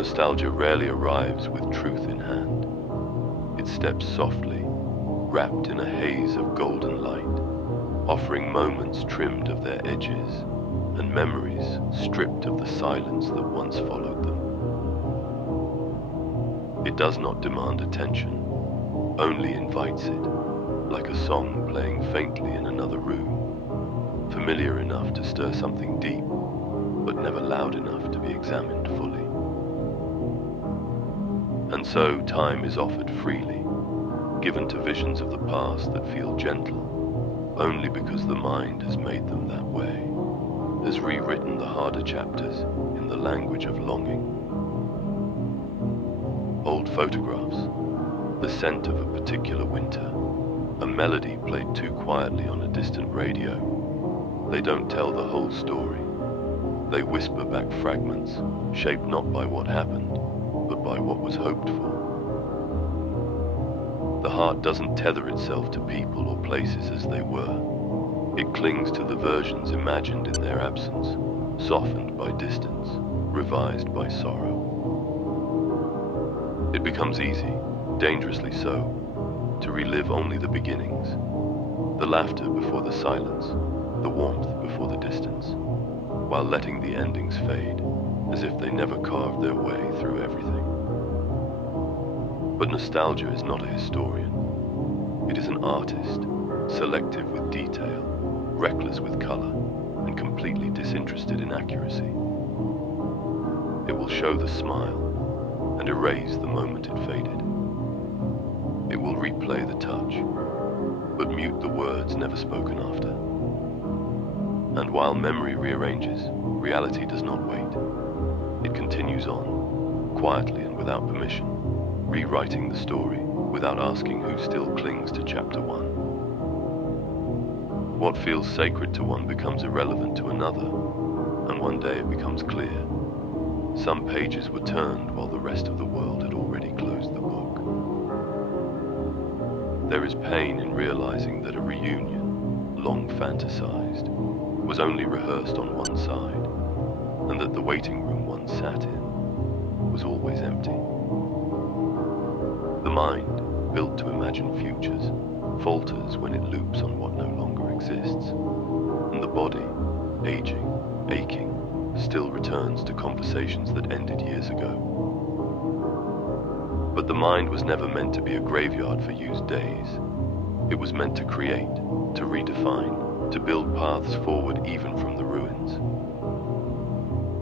Nostalgia rarely arrives with truth in hand. It steps softly, wrapped in a haze of golden light, offering moments trimmed of their edges and memories stripped of the silence that once followed them. It does not demand attention, only invites it, like a song playing faintly in another room, familiar enough to stir something deep, but never loud enough to be examined fully. And so time is offered freely, given to visions of the past that feel gentle, only because the mind has made them that way, has rewritten the harder chapters in the language of longing. Old photographs, the scent of a particular winter, a melody played too quietly on a distant radio. They don't tell the whole story. They whisper back fragments, shaped not by what happened, but by what was hoped for. The heart doesn't tether itself to people or places as they were. It clings to the versions imagined in their absence, softened by distance, revised by sorrow. It becomes easy, dangerously so, to relive only the beginnings, the laughter before the silence, the warmth before the distance, while letting the endings fade, as if they never carved their way through everything. But nostalgia is not a historian. It is an artist, selective with detail, reckless with color, and completely disinterested in accuracy. It will show the smile and erase the moment it faded. It will replay the touch, but mute the words never spoken after. And while memory rearranges, reality does not wait. It continues on, quietly and without permission, rewriting the story without asking who still clings to chapter one. What feels sacred to one becomes irrelevant to another, and one day it becomes clear. Some pages were turned while the rest of the world had already closed the book. There is pain in realizing that a reunion, long fantasized, was only rehearsed on one side, and that the waiting room one sat in was always empty. The mind, built to imagine futures, falters when it loops on what no longer exists, and the body, aging, aching, still returns to conversations that ended years ago. But the mind was never meant to be a graveyard for used days. It was meant to create, to redefine, to build paths forward even from the ruins.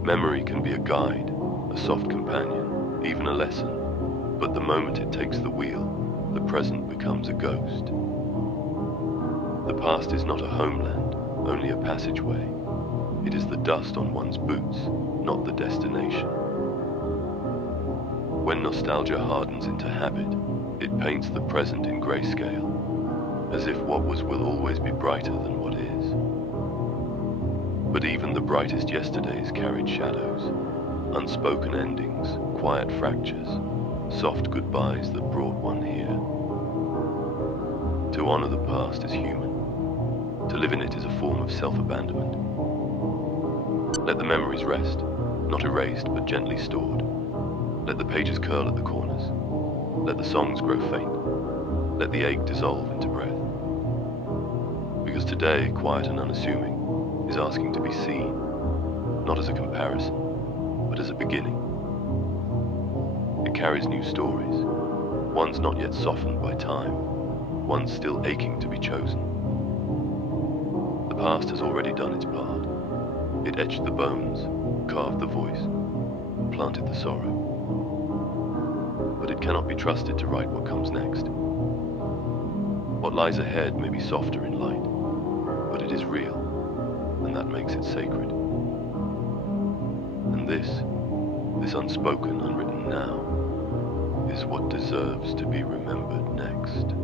Memory can be a guide, a soft companion, even a lesson, but the moment it takes the wheel, the present becomes a ghost. The past is not a homeland, only a passageway. It is the dust on one's boots, not the destination. When nostalgia hardens into habit, it paints the present in grayscale, as if what was will always be brighter than what is. But even the brightest yesterdays carried shadows, unspoken endings, quiet fractures, soft goodbyes that brought one here. To honor the past is human. To live in it is a form of self-abandonment. Let the memories rest, not erased but gently stored. Let the pages curl at the corners. Let the songs grow faint. Let the ache dissolve into breath. Because today, quiet and unassuming, is asking to be seen, not as a comparison, but as a beginning. It carries new stories, ones not yet softened by time, ones still aching to be chosen. The past has already done its part. It etched the bones, carved the voice, planted the sorrow. But it cannot be trusted to write what comes next. What lies ahead may be softer in light, but it is real, and that makes it sacred. And this unspoken, unwritten now, is what deserves to be remembered next.